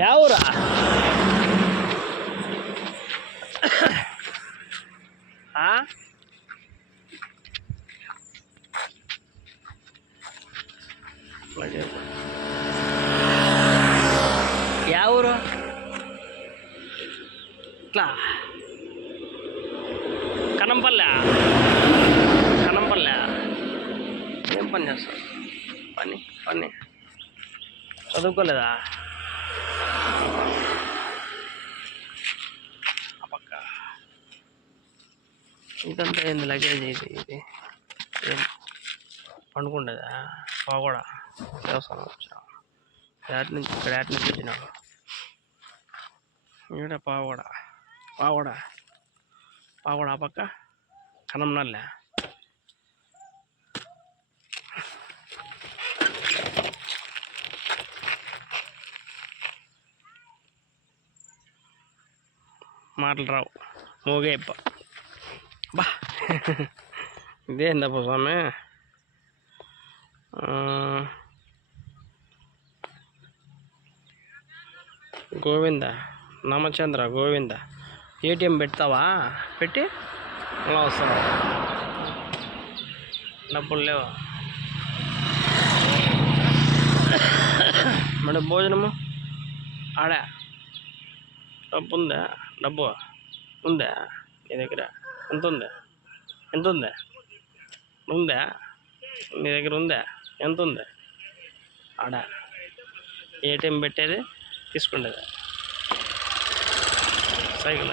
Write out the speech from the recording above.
యావురా yeah ఊరు ఇట్లా కనంపల్లె ఏం పని చేస్తావు? పని చదువుకోలేదా? పక్క ఇదంతా ఏంది లగేజ్? ఇది పండుకుండేదా? పోకూడా దేవస్థానం వచ్చినావు యాటి నుంచి వచ్చినావు? ఈడ పావగూడ ఆ పక్క కనంనల్లే. మాటలు రావు, మూగేప్ప బా. ఇదేందప్ప స్వామి? గోవింద రామచంద్ర గోవింద. ఏటీఎం పెడతావా? పెట్టి అలా వస్తావా? డబ్బులు లేవు మేడం. భోజనము ఆడా డబ్బు ఉందా? డబ్బు ఉందా నీ దగ్గర? ఎంత ఉంది? ఉందా నీ దగ్గర? ఉందా? ఎంత ఉంది ఆడ? ఏటీఎం పెట్టేది తీసుకుండేది సైకిల్